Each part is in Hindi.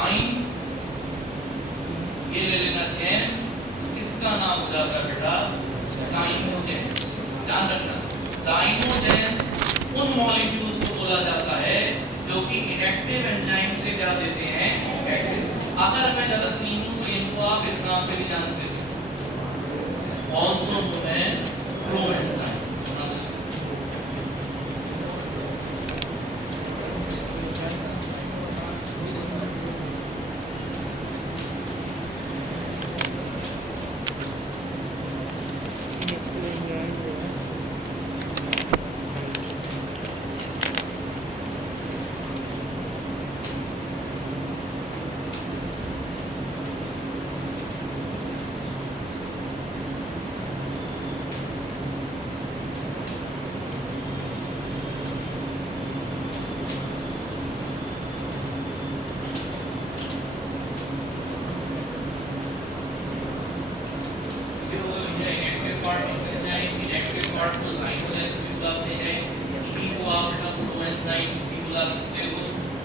एंजाइम, ये ले लेना चेन, इसका नाम हो जाता है बेटा ज़ाइमोजेंस। ध्यान रखना ज़ाइमोजेंस उन मॉलिक्यूल्स को बोला जाता है जो कि इनएक्टिव एंजाइम से क्या देते हैं, एक्टिव। अगर मैं गलत नहीं हूं तो इनको आप इस नाम से भी जानते हैं, ऑल्सो नोन एज प्रोएंजाइम।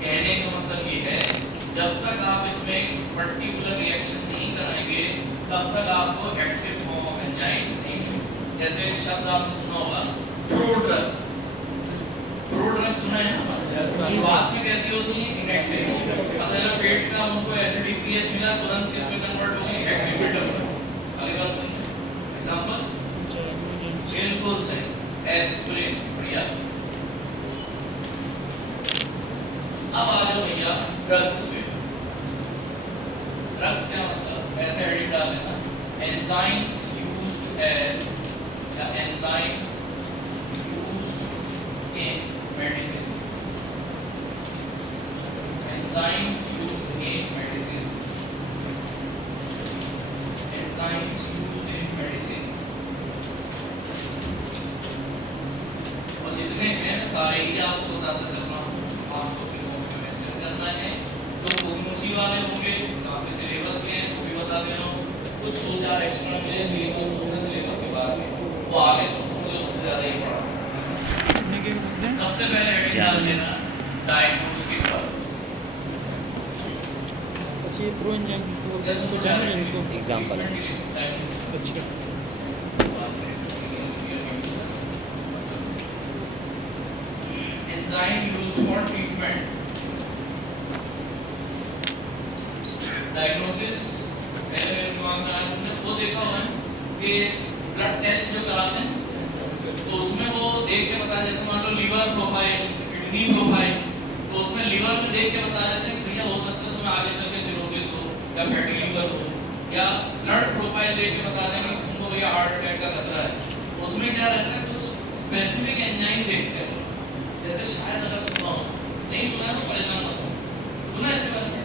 कहने का मतलब ये है जब तक आप इसमें पर्टिकुलर रिएक्शन नहीं कराएंगे तब तक आपको एक्टिव फॉर्म ऑफ एंजाइम नहीं मिलेगा। जैसे एक शब्द आपने सुना होगा प्रोड्रग, प्रोड्रग सुना है ना, शुरुआत में कैसी होती है इनएक्टिव, अगर पेट का उनको एसिडिक पीएच मिला तुरंत किसमें कन्वर्ट होंगे, एक्टिव मेटल में। अगली बात सुनिए, एग्जांपल बिल्कुल सही, एस्पिरिन। बढ़िया। अब आ जाओ भैया ड्रग्स पे। ड्रग्स क्या मतलब, ऐसे हेडिंग डाल लेना, एंजाइम्स यूज्ड एज या enzymes used in medicines, enzymes used in medicines, enzymes used in medicines. और जितने हैं सारे ही आपको बताते चलना हूँ, आपको है जो कोग्नोसी वाले होंगे आपके सिलेबस में वो भी बता दे रहा हूँ, कुछ दो चार एक्स्ट्रा मिले सिलेबस के बाद में वो आगे थोड़े उससे ज़्यादा ही पढ़ा। सबसे पहले हेडिंग डाल देना डायग्नोस्टिक पर्पस। अच्छा ये प्रो एंजाइम इसको जान रहे हैं इसको एग्जांपल। अच्छा enzyme used for treatment, diagnosis. पहले मेरे दिमाग में आया, तुमने वो देखा होगा कि ब्लड टेस्ट जो कराते हैं तो उसमें वो देख के बता, जैसे मान लो लीवर प्रोफाइल, किडनी प्रोफाइल, तो उसमें लीवर में देख के बता देते हैं कि भैया हो सकता है तुम्हें आगे चल के सिरोसिस हो या फैटी लीवर हो, या ब्लड प्रोफाइल देख के बता देंगे तुमको भैया हार्ट अटैक का खतरा है। उसमें क्या रहता है, कुछ स्पेसिफिक एंजाइम देखते हैं, जैसे शायद अगर सुना हो, नहीं सुना है तो परेशान मत हो, सुना इसके बारे में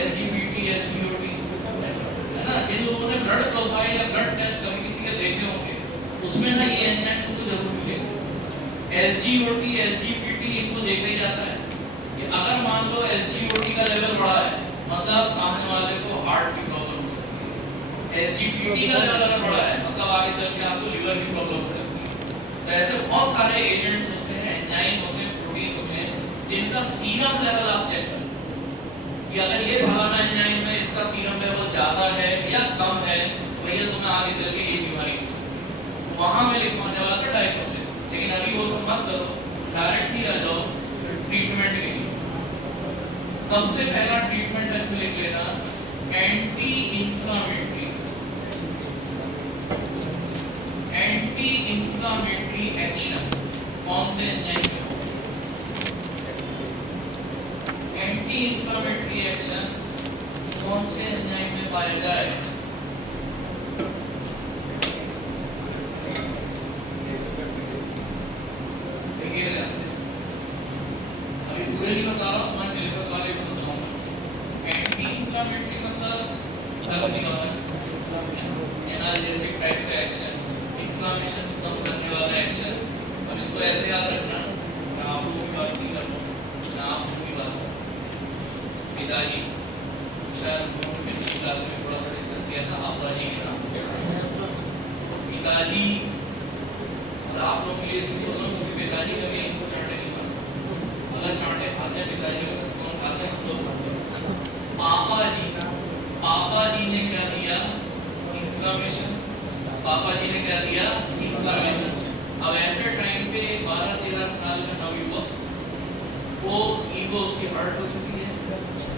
LGBT, SGOT है ना, जिन लोगों ने ब्लड प्रोफाइल या ब्लड टेस्ट कभी किसी के देखे होंगे उसमें ना ये एंजाइम तुमको जरूर मिलेगा। SGOT, LGBT इनको देखा ही जाता है कि अगर मान लो SGOT का लेवल बढ़ा है मतलब सामने वाले को हार्ट की प्रॉब्लम हो सकती है, SGPT का लेवल अगर बढ़ा है मतलब आगे चल के आपको लीवर की प्रॉब्लम हो सकती है। तो ऐसे बहुत सारे एजेंट्स होते हैं, एंजाइम होते हैं, प्रोटीन होते हैं जिनका सीरम लेवल आप चेक करें कि अगर ये फलाना एंजाइम में इसका सीरम लेवल ज्यादा है या कम है तो भैया तुम्हें आगे चल के ये बीमारी हो सकती है। वहां में लिखवाने वाला था डायग्नोसिस, लेकिन अभी वो सब मत करो, डायरेक्ट ही आ जाओ ट्रीटमेंट के लिए। सबसे पहला ट्रीटमेंट टेस्ट में लिख लेना anti inflammatory, anti inflammatory action कौन से एंजाइम में, एंटी इंफ्लेमेटरी एक्शन कौन से एंजाइम में पाया जाए। देखिए अभी पूरे नहीं बता रहा हूँ, तुम्हारे सिलेबस वाले को बताऊंगा। एंटी इंफ्लेमेटरी मतलब एनाल्जेसिक टाइप का एक्शन, इंफ्लेमेशन कम करने वाला एक्शन। अब इसको ऐसे याद रखना, मैं आप लोगों की बात नहीं कर रहा हूँ, मैं आप लोगों की बात पिताजी, शायद पिछली क्लास में थोड़ा सा डिस्कस किया था आपका जी के नाम पिताजी, और आप लोग के लिए इसलिए बोल रहा हूँ क्योंकि पिताजी कभी इनको चाटे नहीं खाते, अगर चाटे खाते हैं पिताजी को सब कौन खाते हैं, हम लोग खाते हैं। पापा जी ने क्या दिया? इन्फ्लेमेशन। पापा जी ने क्या दिया? इन्फ्लेमेशन। अब ऐसे टाइम पे 12-13 साल का नवयुवक, वो ईगो उसकी हर्ट हो चुकी है,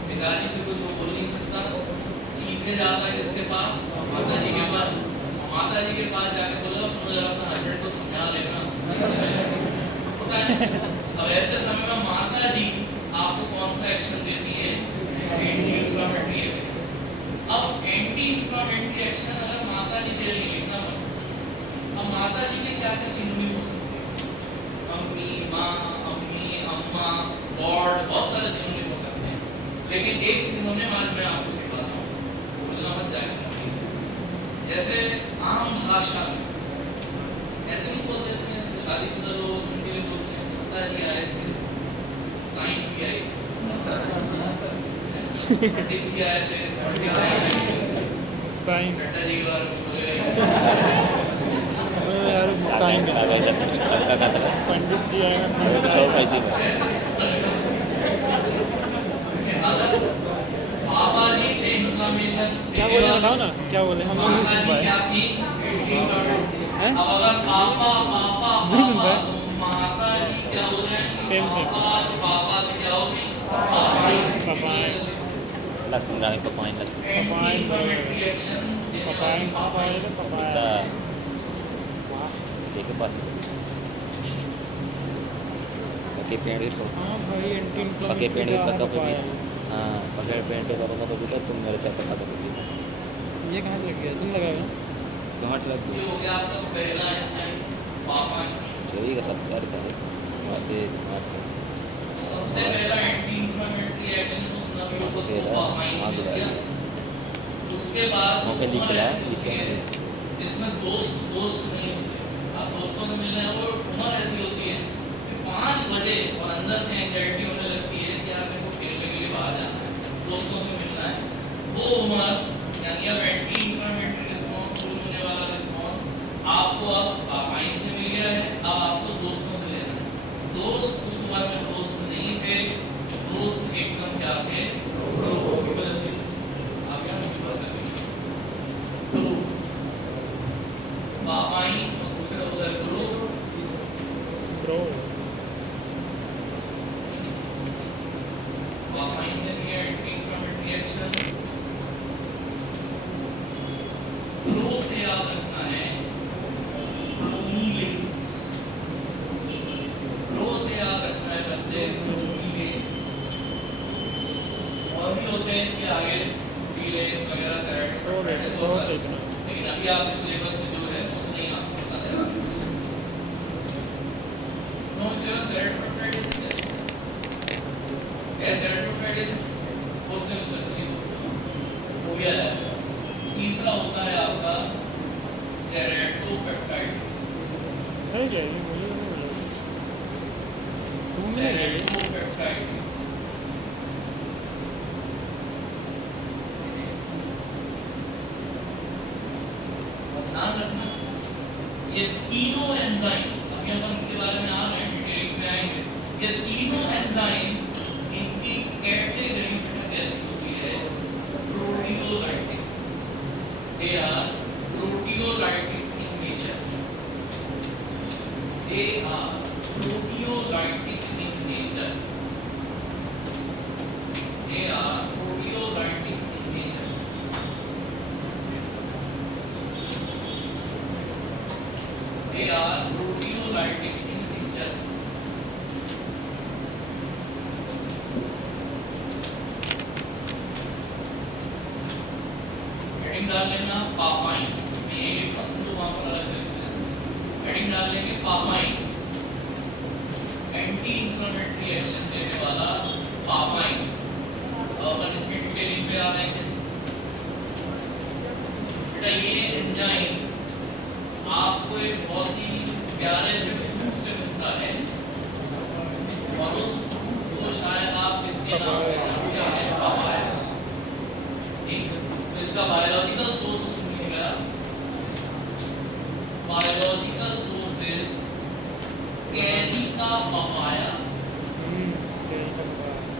पिताजी से कुछ वो बोल नहीं सकता, सीधे जाता है किसके पास? माता जी के पास। माता जी के पास जाके बोला, सुनो जरा अपना हस्बैंड को समझा लेना, होता है। अब ऐसे समय में माता जी आपको कौन सा एक्शन देती है? Anti inflammatory action. अब एंटी इंफ्लेमेटरी एक्शन अगर माता जी दे रही है, अब माता जी के क्या क्या सिनोनिम हो सकते हैं? अम्मी, माँ, अम्मी, अम्मा, गॉड, बहुत सारे सिनोनिम हो सकते हैं, लेकिन एक सिनोनिम आज मैं आपको सिखाता हूँ, भूलना मत जाएगा। जैसे आम भाषा में ऐसे नहीं बोल देते हैं, शादीशुदा लोग उनके लिए बोलते हैं पिताजी आए थे, ताई भी आई, पंडित जी आए थे, पंडित आई थे, टाइम बेटा जी के बारे में बोले यार टाइम पंडित जी आएगा पापा जी थे इन्फ्लेमेशन। क्या बोले बताओ ना, क्या बोले हम लोग नहीं सुन पाए। क्या थी? हैं? अब अगर पापा पापा नहीं सुन पाए। तो माता जी क्या हो रहे हैं? सेम सेम पापा से क्या होगी? पपाइन इन्फ्लेमेटरी एक्शन पपाइन पपाइन पपाइन पके पेड़ भी हाँ भाई एंटी पके पेड़ भी पका पाया। हाँ पके पेड़ पे पका पपीता तुम मेरे चार पका पपीता ये कहाँ से लग गया? तुम लगाया? घाट लग ये गई हो गया आपका पहला एंजाइम पापा। चोरी का पत्थर सारे बातें घाट सबसे पहला एंटी इन्फ्लेमेटरी एक्शन उस नवयुवक को पापाइन ने दिया। उसके बाद वहाँ पे लिख रहा है, लिख रहा है। इसमें दोस्त नहीं होते, आप दोस्तों से मिलने हैं, वो उम्र ऐसी होती है कि 5 बजे और अंदर से एंजाइटी होने लगती है कि यार मेरे को खेलने के लिए बाहर जाना है, दोस्तों से मिलना है। वो उम्र यानी अब एंटी इन्फ्लेमेटरी रिस्पॉन्स, खुश होने वाला रिस्पॉन्स आपको अब पापाइन से मिल गया है, अब आपको दोस्तों से लेना है। दोस्त उस उम्र में दोस्त नहीं थे, दोस्त एकदम क्या थे? पापाइन और दूसरा उधर गुरु। ब्रो पापाइन ने दिया एंटी इन्फ्लेमेटरी एक्शन। ग्रो से याद रखना है ब्रोमीलिंस। ग्रो से याद रखना है बच्चे ब्रोमीलिंस। और भी होते हैं इसके आगे ब्रोमीलिंस वगैरह सेरेटोनिन, लेकिन अभी आपके सिलेबस में जो है वो नहीं आपको पता है। नो सिलेबस सेरेटोनिन क्या सेरेटोनिन फोर्थ सेमेस्टर में हो गया है। तीसरा होता है आपका सेरेटोपेप्टाइड। है क्या? ये बोले तुमने सेरेटोपेप्टाइड ध्यान रखना, ये तीनों एंजाइम्स, अभी हम इनके बारे में आ रहे हैं, डिटेलिंग में आएंगे। ये तीनों एंजाइम्स इनकी कैटेगरी कैसी होती है? Proteolytic. They are proteolytic in nature. They are proteolytic in nature. They are proteolytic in nature. They are proteolytic in nature. Heading डाल लेना पापाइन, मैं ये लिख रहा हूँ तो वहाँ पर अलग से लिख लेना। हेडिंग डाल लेंगे पापाइन, एंटी इन्फ्लेमेटरी एक्शन देने वाला पापाइन। अब अपन इसके डिटेलिंग पे आ रहे हैं। बेटा ये एंजाइम आपको एक बहुत ही प्यारे से फ्रूट से मिलता है, और उस फ्रूट को शायद आप इसके नाम से जानते हैं, पापाया। ठीक, तो इसका बायोलॉजिकल सोर्स सुनिएगा। बायोलॉजिकल सोर्सेज कैरी का पपाया,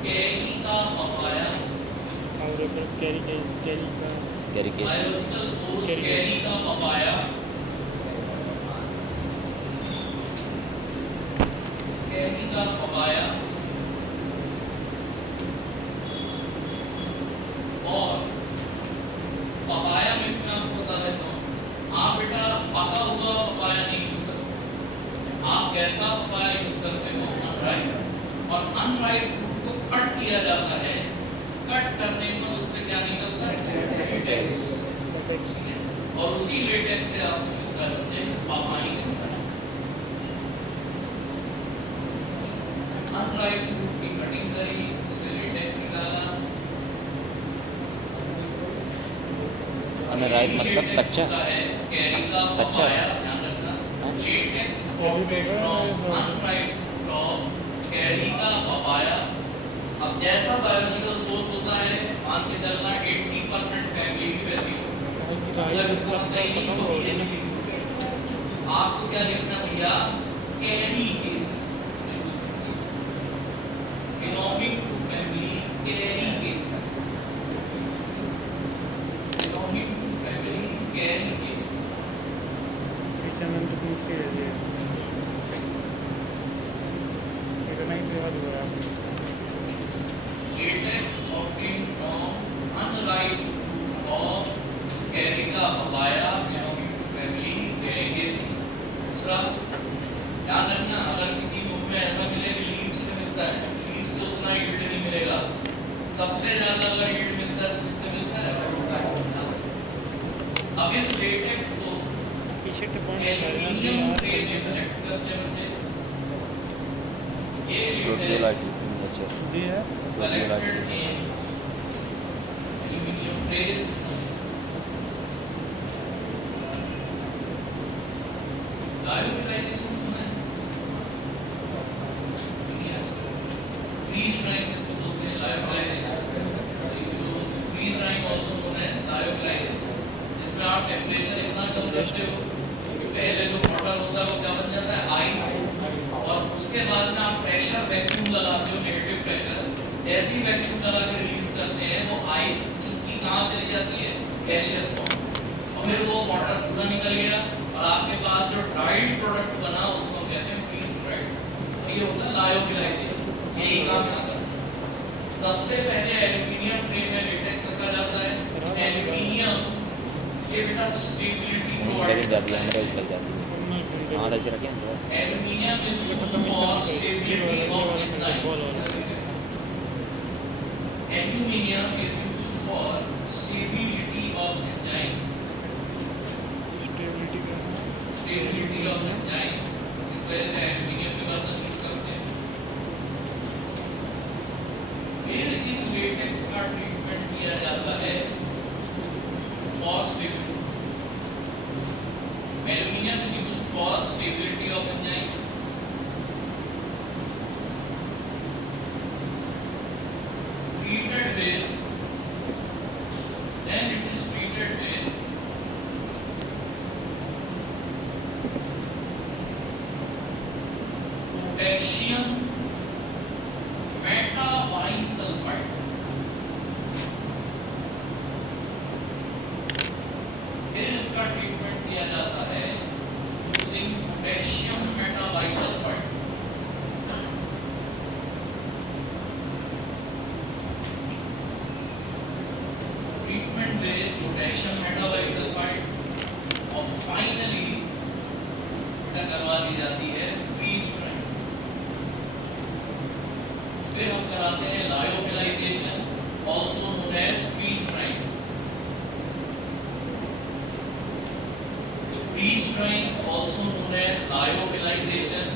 कैरी का पपाया, और पेपर कैरी का carry case biological source carry carry का पपाया, कैरी का पपाया और पपाया में मैं आपको बता देता हूँ, आप बेटा पका हुआ पपाया नहीं यूज करते, आप कैसा पपाया यूज करते हो, अनराइप। और अनराइप फ्रूट को कट किया जाता है, कट करने पर उससे क्या निकलता है, लेटेक्स। लेटेक्स। और उसी लेटेक्स से आपको मिलता है बच्चे पापाई मिलता है। अनराइप फ्रूट की कटिंग करी, उससे लेटेक्स निकाला। अनराइप मतलब कच्चा? कैरी का कच्चा? पपाया, ध्यान रखना, हाँ? लेटेक्स अभी तो from unripe fruit of carry का पपाया। अब जैसा बायोलॉजिकल सोर्स होता है, मान के चलना 80% फैमिली की वैसी होती है। अगर इसका कहीं तो ऐसी लिखोगे, आपको क्या लिखना भैया, carry case, belonging to family carry case, belonging to family carry case. मैंने तो पूछती रहती है, इतना ही तो याद हुआ आज तक। Latex obtained from unripe fruit of Carica papaya belonging to family Caricaceae। दूसरा याद रखना, अगर किसी बुक में ऐसा मिले कि लीव्स से मिलता है, लीव्स से उतना यील्ड नहीं मिलेगा, सबसे ज्यादा अगर यील्ड मिलता है तो किससे मिलता है, रूट साइड। अब इस लेटेक्स को टी-शर्ट पहन एल्यूमिनियम ट्रे में कलेक्ट करते हैं बच्चे। ये लेटेक्स दी है collected in aluminum trays, lyophilization सुना है? Freeze drying किसको बोलते हैं, lyophilization। Freeze drying also known as lyophilization, जिसमें आप टेम्परेचर इतना कम करते हो कि पहले जो वाटर होता है वो क्या बन जाता है, आइस, और उसके बाद में आप प्रेशर वैक्यूम लगाते हो, नेगेटिव प्रेशर, जैसे ही वैक्यूम लगा के रिलीज करते हैं वो आइस की कहाँ चली जाती है, गैसियस फॉर्म, और फिर वो वाटर पूरा निकल गया और आपके पास जो ड्राइड प्रोडक्ट बना उसको हम कहते हैं फ्रीज ड्राइड। ये होता है लायोफिलाइजेशन, यही काम यहाँ करता है। सबसे पहले एल्यूमिनियम ट्रे में लेटेक्स रखा जाता है। एल्यूमिनियम ये बेटा स्टेबिलिटी प्रोवाइड करता है। ऐसे रखे aluminium is used for stability of enzyme. Aluminium is used for stability of enzyme. Stability of enzyme. इस वजह से एल्यूमिनियम के बर्तन यूज करते हैं। फिर इस लेटेक्स का ट्रीटमेंट किया जाता है for stability. Aluminium is used for stability of enzyme. Treated with, then it is treated with potassium metabisulfite। फिर इसका ट्रीटमेंट किया जाता है यूजिंग पोटेशियम मेटाबाइसल्फाइड। ट्रीटमेंट में पोटेशियम मेटाबाइसल्फाइड और फाइनली क्या करवा दी जाती है, फ्रीज ड्राइंग। फिर हम कराते हैं lyophilisation, also known as freeze drying. Freeze drying also known as lyophilisation.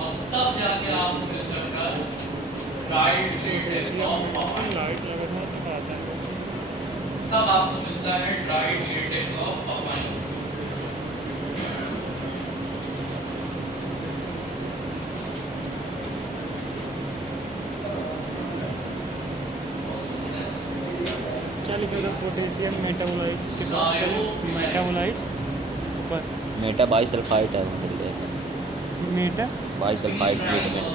और तब जाके आपको मिलता है dried latex of papaya. Light लगा था तो आता है। तब आपको मिलता है ड्राइड लेटेक्स ऑफ पापाया। क्या लिखा था, पोटेशियम मेटाबोलाइट, मेटाबोलाइट पर मेटा बाइसल्फाइड है मेटा बाइसल्फाइड ट्रीटमेंट।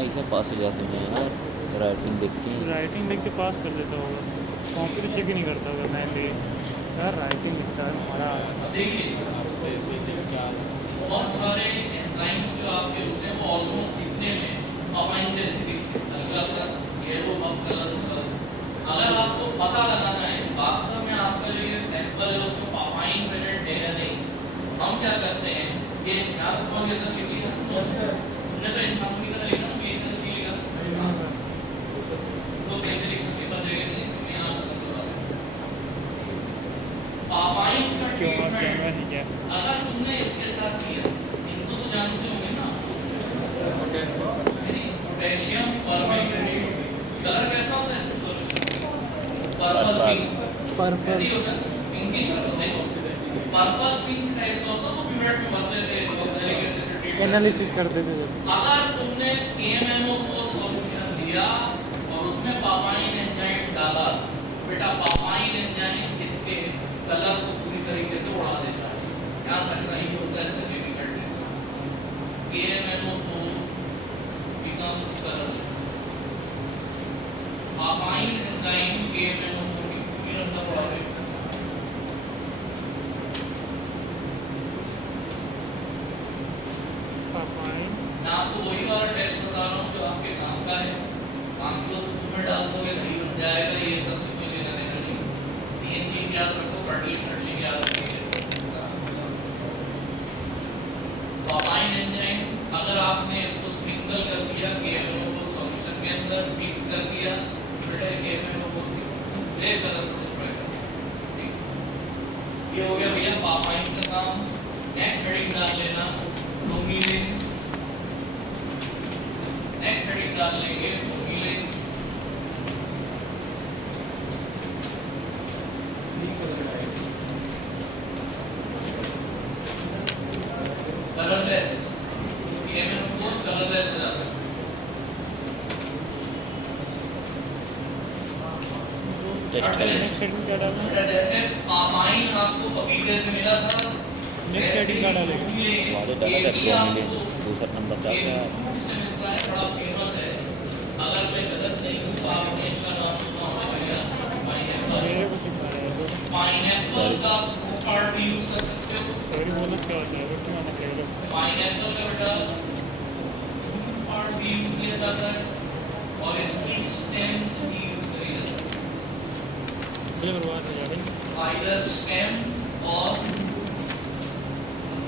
कैसे पास हो जाते हैं यार राइटिंग देख के। राइटिंग देख के पास कर लेता होगा, कॉपी तो चेक ही नहीं करता होगा मैं भी। यार राइटिंग लिखता है हमारा आया था। देखिए बहुत सारे एंजाइम्स जो आपके होते हैं वो ऑलमोस्ट दिखने में पापाइन जैसे दिखते हैं, हल्का सा येलो बफ कलर होता है। अगर आपको पता लगाना है वास्तव में आपका जो ये सैंपल है उसमें पापाइन प्रेजेंट है या नहीं, हम क्या करते हैं ये याद रखो ये सब लिख लिया हमने तो इंसान की तरह लिखा भी एक तरह नहीं लिखा तो कैसे लिखना पेपर जगह नहीं इसमें यहाँ पापाइन का क्यों आप ट्रीटमेंट जानवर नहीं क्या? अगर तुमने इसके साथ किया इनको तो जानते होंगे ना, पोटेशियम परमैंगनेट कलर कैसा होता है इसका सॉल्यूशन पर्पल पिंक ऐसे ही होता है पिंकिश कलर सही पर्पल पिंक टाइप का होता है तो पिमेट में भरते थे बहुत सारे कैसे ट्रीटमेंट एनालिसिस करते थे जब। अगर तुमने KMnO4 सॉल्यूशन दिया और उसमें पापाइन एंजाइम डाला बेटा पापाइन एंजाइम इसके कलर को पूरी तरीके से उड़ा देता है। ध्यान रखना ही होता है इसका chemical test KMnO4 becomes colorless papain enzyme KMnO4 की पूरी रंग उड़ा देता है। पापाइन मैं आपको वही वाला टेस्ट बता रहा हूँ जो आपके काम का है, बाकी वो तुम्हें डाल दोगे नहीं बन जाएगा, ये सबसे कोई लेना देना नहीं। ये चीज याद रखो, फर्टिलिटी याद रखिए। पापाइन एंजाइम अगर आपने इसको स्प्रिंकल कर दिया KMnO4 सॉल्यूशन के अंदर मिक्स कर दिया बेटा KMnO4 ले कलर को डिस्ट्रॉय कर दिया। ठीक ये हो गया भैया पापाइन का काम। नेक्स्ट हेडिंग डाल लेना ब्रोमीलेंस, नेक्स्ट हेडिंग डाल लेंगे ब्रोमीलेंस। कलरलेस KMnO4 कलरलेस हो जाता है। टेस्ट करें। नेक्स्ट हेडिंग क्या डालना? बेटा जैसे पापाइन आपको पपीते से मिला था नेक्स्ट हेडिंग क्या डालेंगे? वादे डाला था ब्रोमीलेंस दूसरा नंबर था ये क्या? फ्रूट से मिलता है, बड़ा फेमस है। अगर मैं गलत नहीं हूँ तो आपने इनका नाम सुना होगा मेरे को सिखा रहा है तो पाइनएप्पल का फ्रूट पार्ट भी यूज कर सकते हो। सॉरी बोनस क्या होता है वो क्यों आना पड़ेगा? पाइनएप्पल का बेटा फ्रूट पार्ट भी यूज किया जाता है और इसकी स्टेम्स भी यूज करी जाती है। अगले बर्बाद हो जाएगा। आइदर स्टेम और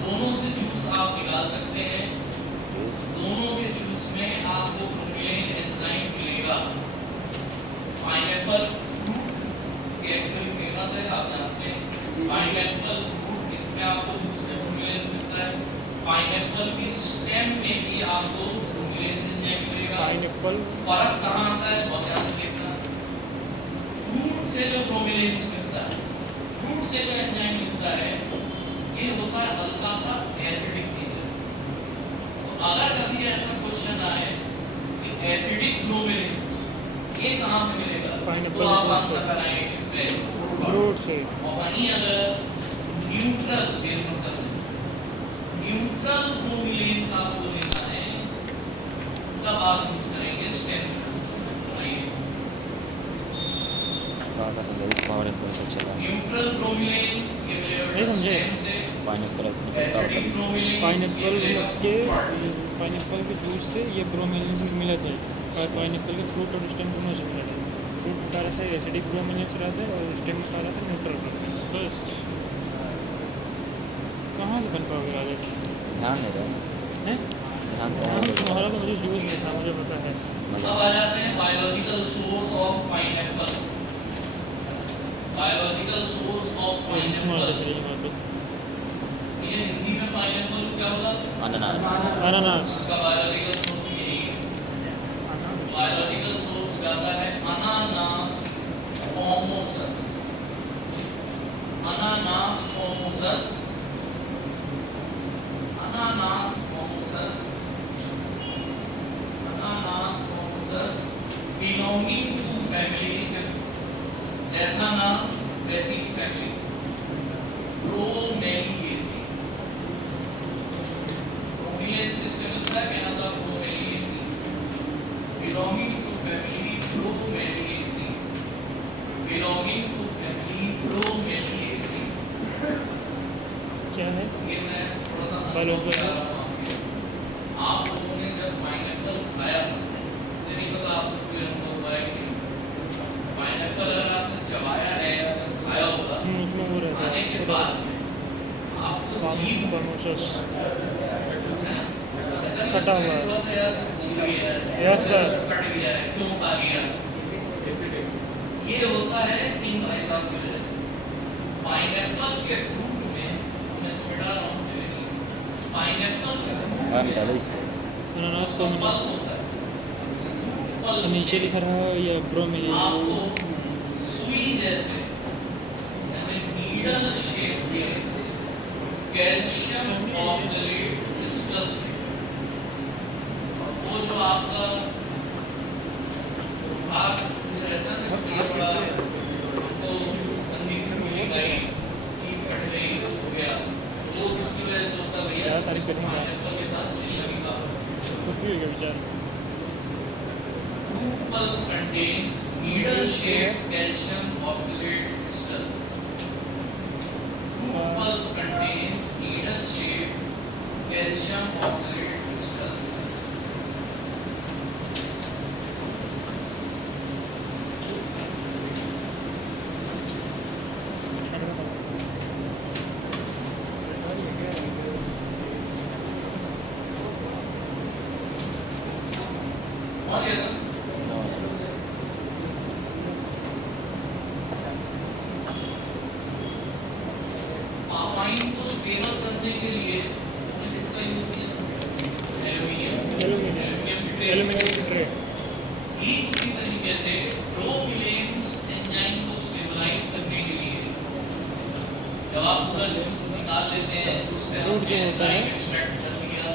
दोनों से जूस आप निकाल सकते हैं। दोनों के जूस में आपको ब्रोमीलेन एंजाइम मिलेगा। पाइनएप्पल फ्रूट ये एक्चुअली फेमस है, आप जानते हैं पाइनएप्पल फ्रूट इसमें आपको जूस में ब्रोमीलेन मिलता है। पाइनएप्पल की स्टेम में भी आपको ब्रोमीलेन एंजाइम मिलेगा। पाइनएप्पल फर्क कहाँ आता है बहुत ध्यान से देखना। फ्रूट से जो ब्रोमीलेन मिलता है, फ्रूट से जो एंजाइम मिलता है ये होता है हल्का सा एसिडिक नेचर। तो अगर कभी ऐसा क्वेश्चन आए कि एसिडिक ब्रोमीलेंस ये कहाँ से मिलेगा पाइनएप्पल तो आप फ्रूट आंसर से। कराएंगे किससे? फ्रूट से। और वहीं अगर न्यूट्रल बेस मतलब न्यूट्रल ब्रोमीलेंस आपको लेना है तब आप यूज करेंगे स्टेम। कहाँ का समझा इस पावर इनको से चला न्यूट्रल ब्रोमीलेन ये नहीं मिलेगा समझे। स्टेम से। पाइनएप्पल अपने पता एसिडिक होगा। ब्रोमीलेन पाइनएप्पल के जूस से ये ब्रोमीलेंस मिला था और पाइनएप्पल के फ्रूट और स्टेम दोनों से मिला था। फ्रूट का रहा था एसिडिक ब्रोमीलेंस रहा था और स्टेम का रहा था न्यूट्रल ब्रोमीलेंस। बस कहाँ से बन पाओगे राजा? ध्यान नहीं रहा हैं? ध्यान हाँ, रहा तुम्हारा तो मुझे जूस नहीं था, मुझे पता है। अब आ जाते हैं biological source of pineapple. Biological source of pineapple ये हिंदी में पाइनएप्पल को क्या बोला? अनानास। अनानास। इसका बायोलॉजिकल सोर्स यही है। बायोलॉजिकल सोर्स जाता है अनानास फोमोसस। अनानास फोमोसस, अनानास फोमोसस, अनानास फोमोसस बिलोंगिंग टू फैमिली जैसा नाम वैसी फैमिली ब्रोमेलिएसी। ब्रोमीलेंस किससे मिलता है? कहना साहब ब्रोमेलिएसी। belonging to family Bromeliaceae, belonging to family Bromeliaceae। क्या है? ये मैं थोड़ा सा बालों का बता रहा हूँ आपके। आप लोगों ने जब पाइनएप्पल खाया था, मुझे नहीं पता आप सबको ये अनुभव हुआ है कि नहीं। पाइनएप्पल अगर आपने चबाया है या अगर खाया होगा, उसमें वो रहता खाने है के बाद में आपको जीभ पामोसस है ना, ऐसा नहीं कटा लगता हुआ है थोड़ा सा यार छिल गया है, Yes, sir. कट गया है, क्यों खा लिया। ये होता है इन भाई साहब की वजह से। पाइनएप्पल के फ्रूट में, मैं इसको मिटा रहा हूँ, पाइनएप्पल के फ्रूट हाँ में मिटा दो इससे। अनानास उसका को पल्प होता है। पल्प नीचे लिख रहा है ये ब्रोमेलियस आपको सुई जैसे यानी नीडल शेप के कैल्शियम ऑक्सलेट क्रिस्टल्स वो जो आपका भाग रहता है ना, ये बड़ा तो अंधी से मिली गई, जीभ कट गई, कुछ हो गया, वो किसकी वजह से होता है भैया? ज़्यादा तारीफ करेंगे। पाइनएप्पल के साथ सुई लगी था। कुछ भी होगा बेचारा। Fruit pulp contains needle-shaped calcium oxalate crystals. Fruit pulp contains needle-shaped calcium oxalate crystals. और ये सब पापाइन को स्टेबल करने के लिए हमने किसका यूज किया? एल्यूमिनियम एल्यूमिनियम ट्रे ठीक उसी तरीके से प्रोपिलेन्स एंजाइम को स्टेबलाइज करने के लिए जब आप पूरा जूस निकाल लेते हैं उससे फ्रूट जो होता है एक्सट्रैक्ट कर लिया,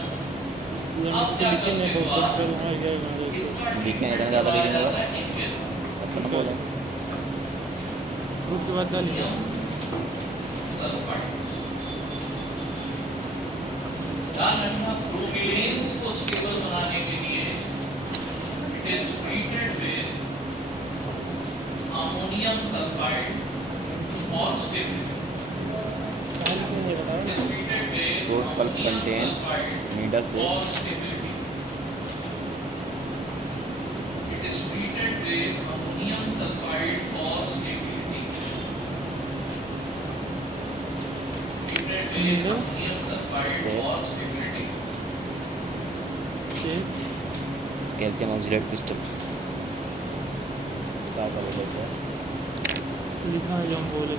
आप क्या करते हैं बहुत कंट्रोल हो गया इसका दिखने इतना ज़्यादा लगाया दिखने जाता लगा। है इनके साथ अपना बोले फ्रूट के बाद डालिए सल्फाइड। ध्यान रखना प्रोपिलेन्स को स्टेबल बनाने के लिए it is treated with ammonium sulphide और stability. It is treated with Fruit pulp ammonium contain sulfide needle for shape stability. It is treated with ammonium sulfide for stability. Treated with Needle ammonium sulfide shape. for stability. Shape calcium oxalate crystal क्या बोले सर? लिखा है जो हम बोले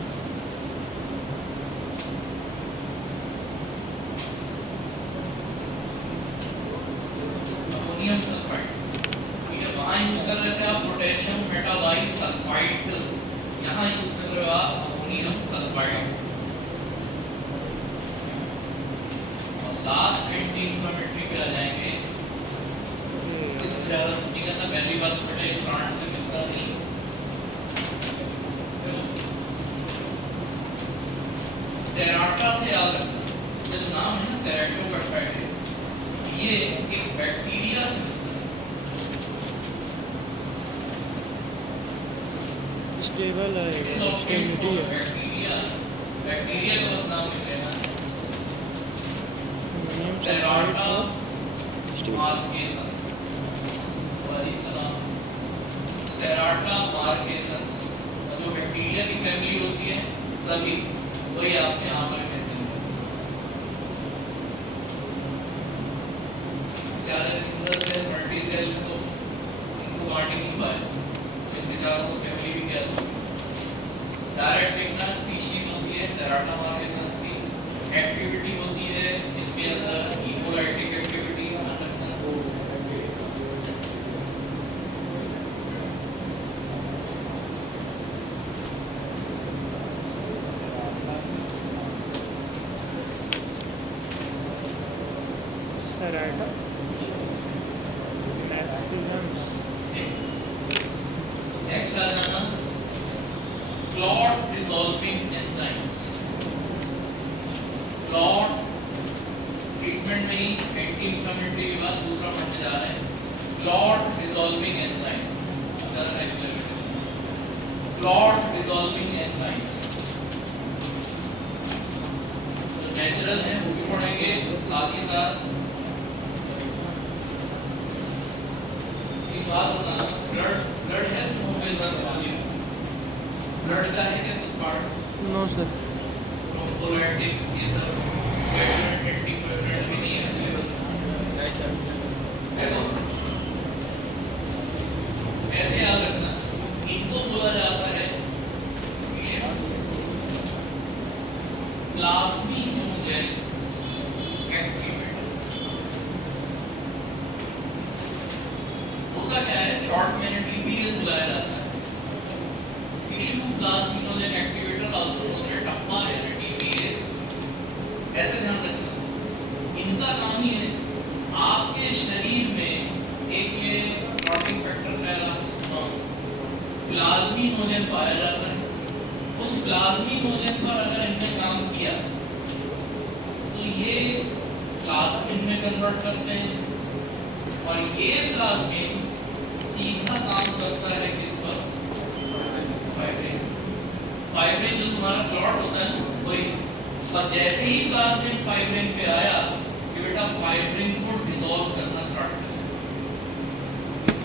Ammonium sulfide. ठीक है, वहाँ यूज कर रहे थे आप पोटेशियम मेटाबाई सल्फाइड, यहाँ यूज कर रहे हो आप अमोनियम सल्फाइड। और लास्ट एंटी इंफ्लेमेटरी पे आ जाएंगे। इससे ज़्यादा कुछ नहीं करना, पहली बात तो बेटा प्लांट से मिलता नहीं। सेराटा से याद रखना, इसका जो नाम है ना सेराटोबैक्टीरिया, ये एक बैक्टीरिया से स्टेबल है स्टेबिलिटी है बैक्टीरिया का बस नाम लिख लेना। अमोनियम सेराटा सल्फाइड मार्केसन्स, सॉरी सलाम, सेराटा मार्केसन्स, और जो बैक्टीरिया की फैमिली होती है सभी वही आपने यहाँ पर मेंशन किया। बेचारे सिंगल सेल मल्टी सेल तो इनको बांट ही नहीं पाए, तो इन बेचारों को फैमिली भी क्या दो। डायरेक्ट देखना स्पीशीज होती है सेराटा मार्केसन्स की, एक्टिविटी होती है इसके अंदर हीमोलाइटिक एक्टिविटी, सेराटा मैक्सिमम्स नेक्स्ट आ जाना clot dissolving enzymes. Clot treatment में ही एंटी इंफ्लेमेटरी के बाद दूसरा पढ़ने जा रहे हैं। clot dissolving enzyme. Clot dissolving enzyme जो नेचुरल है वो भी पढ़ेंगे, साथ ही साथ एक बात बताना, ब्लड हेल्थ मोबाइल ब्लड का है क्या कुछ पार्ट? No sir. थ्रोम्बोलाइटिक्स ये सब एंटीकोएगुलेंट भी नहीं है सिलेबस में। देखो ऐसे याद रखना, इनको बोला जाता है टिश्यू प्लाज्मिनोजेन एक्टिवेटर। होता क्या है, शॉर्ट में टीपीएस बुलाया जाता है, tissue plasminogen activator, also known as टप्पा या टीपीएस। ऐसे ध्यान रखना, इनका काम ही है आपके शरीर में एक ये क्लॉटिंग फैक्टर सेल प्लाज्मिनोजेन पाया जाता है। उस प्लाज्मिनोजेन पर अगर इनने काम किया तो ये प्लाज्मिन में कन्वर्ट करते हैं, और ये प्लाज्मिन सीधा काम करता है किस पर? फाइब्रिन। फाइब्रिन जो तुम्हारा क्लॉट होता है वही, और जैसे ही प्लाज्मिन फाइब्रिन पे आया कि बेटा फाइब्रिन को डिसॉल्व करना स्टार्ट करेगा।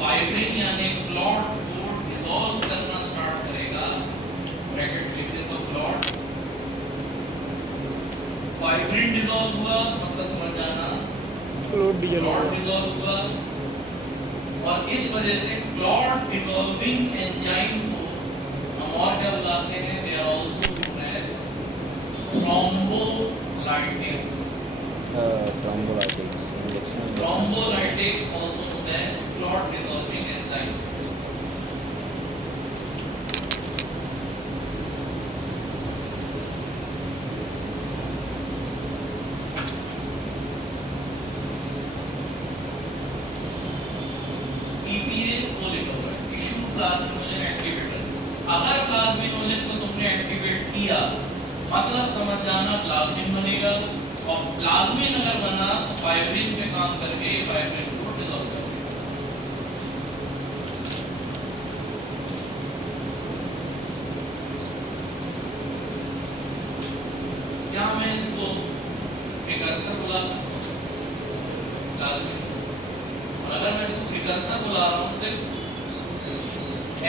फाइब्रिन यानी क्लॉट को डिसॉल्व करना स्टार्ट करेगा, ब्रैकेट लिख दे तो क्लॉट, फाइब्रिन डिसॉल्व हुआ मतलब समझ जाना क्लॉट डिसॉल्व हुआ। और इस वजह से क्लॉट डिसॉल्विंग एंजाइम को हम और क्या बुलाते हैं? They are also known as thrombolytics. Thrombolytics injection. Thrombolytics also known as clot dissolving enzyme. TPA को लिखा हुआ है, टिश्यू प्लाज्मिनोजेन एक्टिवेटर। अगर प्लाज्मिनोजेन को तुमने एक्टिवेट किया मतलब समझ जाना प्लाज्मिन बनेगा, और प्लाज्मिन अगर बना तो फाइब्रिन पे काम करके फाइब्रिन को डिसॉल्व कर देगा। क्या मैं इसको प्रिकर्सर बुला सकता हूँ प्लाज्मिन? और अगर मैं इसको प्रिकर्सर बुला रहा हूँ तो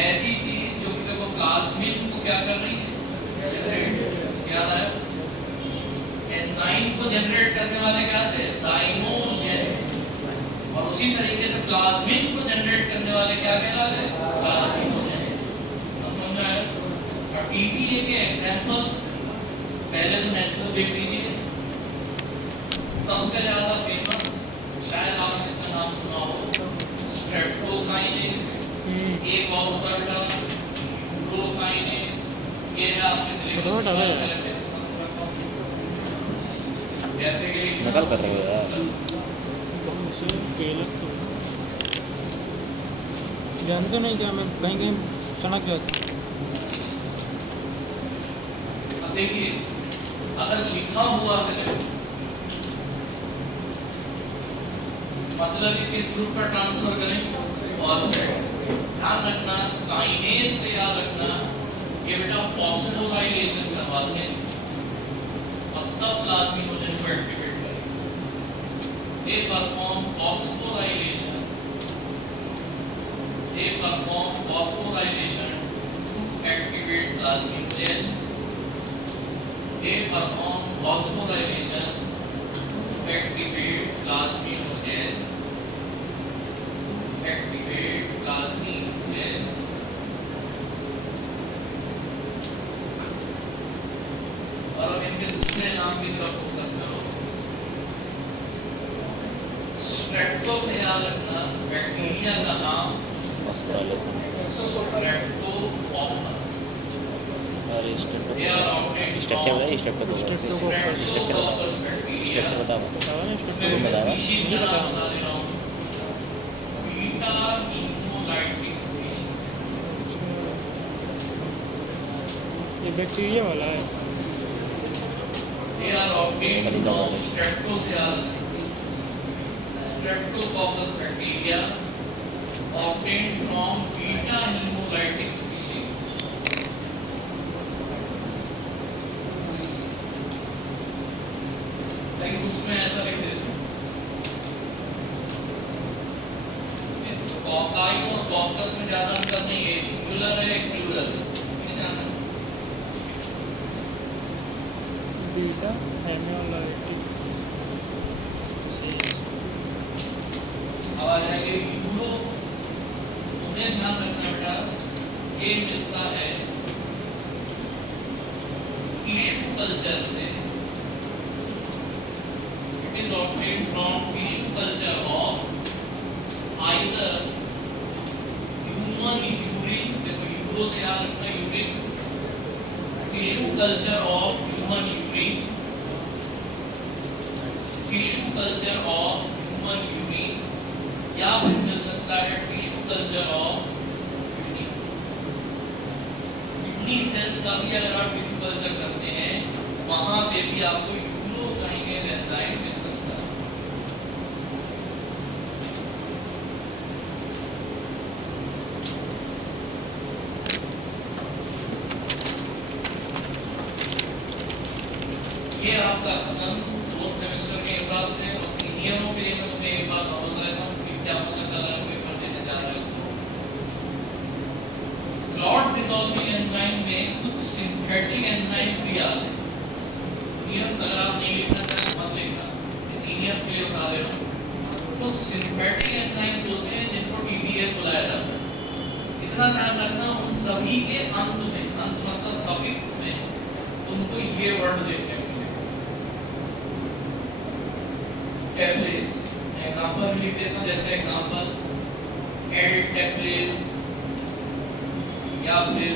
ऐसी चीज जो कि देखो प्लाज्मिन को क्या कर रही है? क्या रहा है? एंजाइम को जनरेट करने वाले क्या थे? ज़ाइमोजेन्स। और उसी तरीके से प्लाज्मिन को जनरेट करने वाले क्या कहलाते हैं? प्लाज्मिनोजेन्स। समझ में आया? और टीपीए के एग्जांपल पहले तो नेचुरल देख लीजिए, सबसे ज्यादा फेमस शायद आपने इसका नाम सुना हो, स्ट्रेप्टोकाइनेज। एक और होता है ग्लूकोकाइनेज, ये है आपके सिलेबस में नकल कर रहे हो यार। जानते नहीं क्या, मैं कहीं कहीं सनक जाता। अब देखिए अगर लिखा हुआ है मतलब कि किस ग्रुप का ट्रांसफर करें? फॉस्फेट। ध्यान रखना काइनेज से याद रखना ये बेटा फॉस्फोराइलेशन करवाते हैं और तब प्लाज्मिनोजेन को एक्टिवेट करें। They perform phosphorylation to activate plasminogens. They perform phosphorylation to activate plasminogens. और अब इनके दूसरे नाम की तरफ फोकस करो। स्ट्रेप्टो से याद रखना बैक्टीरिया का नाम स्ट्रेप्टोकोकस। और स्ट्रक्चर बताइए, स्ट्रक्चर बताओ। स्पीशीज का नाम बता दे रहा हूँ, बीटा हीमोलाइटिक स्पीशीज। ये बैक्टीरिया वाला है। They are obtained from Streptococcus bacteria obtained from beta hemolytic species. लेकिन बुक्स में ऐसा लिख देते हैं। तो कॉकाई और कॉकस में ज्यादा अंतर नहीं है, सिंगुलर है प्लूरल है ना। Beta haemolytic species. अब आ जाएंगे यूरो। उन्हें ध्यान रखना बेटा, ये मिलता है टिश्यू कल्चर से। It is obtained from tissue culture of either human urine, देखो यूरो से याद रखना urine, tissue culture of human urine, tissue culture of human urine, या फिर मिल सकता है tissue culture of kidney cells का भी अगर आप टिश्यू कल्चर करते हैं, वहां से भी आपको यूरोकाइनेज एंजाइम मिल सकता है। ये आपका खत्म 4th सेमेस्टर के हिसाब से। और सीनियरों के लिए मैं तुम्हें एक बात बोल रहा हूँ कि क्या पता कल आप पेपर देने जा रहे हो, क्लॉट डिसॉल्विंग एंजाइम में कुछ सिंथेटिक एंजाइम्स भी आते हैं। सीनियर्स अगर आप नहीं लिखना चाहें मत लिखना, सीनियर्स के लिए बता दे रहा हूँ। कुछ सिंथेटिक एंजाइम्स होते हैं जिनको टीडीएस बुलाया जाता है। इतना ध्यान रखना, उन सभी के अंत में, अंत मतलब सफिक्स में तुमको ये वर्ड देखने टेप्लेस। एग्जांपल लिख देता हूं, जैसे एग्जांपल एल टेप्लेस या फिर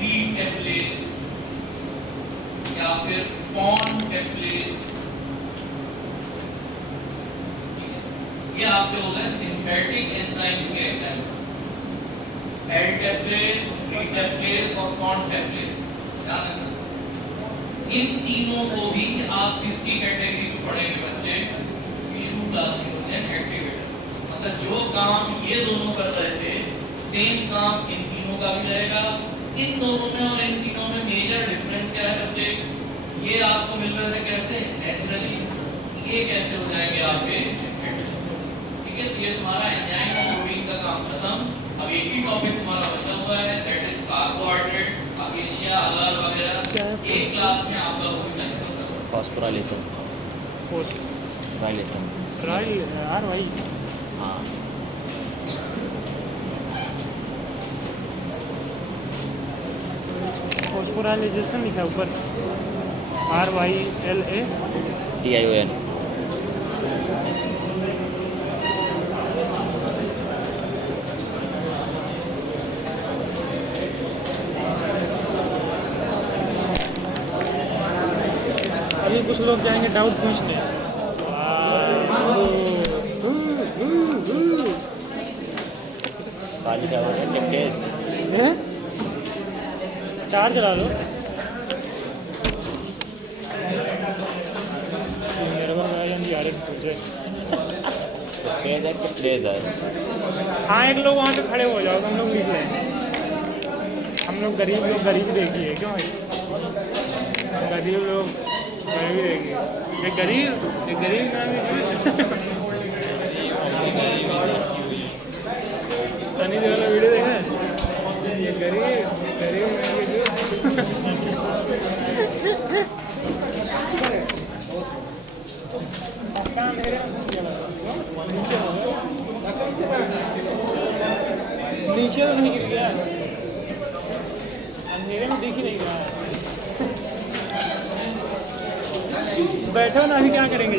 डी टेप्लेस या फिर पॉन टेप्लेस। ये आपके हो गए सिंथेटिक एंजाइम्स के एग्जांपल, एल टेप्लेस, डी टेप्लेस और पॉन टेप्लेस। ध्यान रखना, इन तीनों को भी आप किसकी कैटेगरी में पढ़ेंगे बच्चे? Tissue plasminogen activator. मतलब जो काम ये दोनों कर रहे थे, सेम काम इन तीनों का भी रहेगा। इन दोनों में और इन तीनों में मेजर डिफरेंस क्या है बच्चे? ये आपको मिल रहे थे कैसे? नेचुरली। ये कैसे हो जाएंगे आपके सिंथेटिक? ठीक है, तो ये तुम्हारा एंजाइम और प्रोटीन का काम खत्म। अब एक ही टॉपिक तुम्हारा बचा हुआ है, दैट इज कार्बोहाइड्रेट, अकेशिया, अलर वगैरह। एक क्लास में आपका वो भी मैं करूंगा। फॉस्फोराइलेशन, राइलेशन, यार भाई हाँ फॉस्फोराइलेशन लिखा है ऊपर, RYLATION। अभी कुछ लोग जाएंगे डाउट पूछने। काली क्या बोल रहे हैं? चार्ज चला लो। मेरे को यार प्लेस है। हाँ, एक लोग वहाँ पे खड़े हो जाओ, हम लोग निकले। हम लोग गरीब देखिए क्यों भाई? गरीब लोग गरीब देखिए। ये गरीब सनी देओल वाला वीडियो देखा है? ये गरीब नीचे तो नहीं गिर गया, अंधेरे में दिख ही नहीं रहा है। बैठो ना, अभी क्या करेंगे?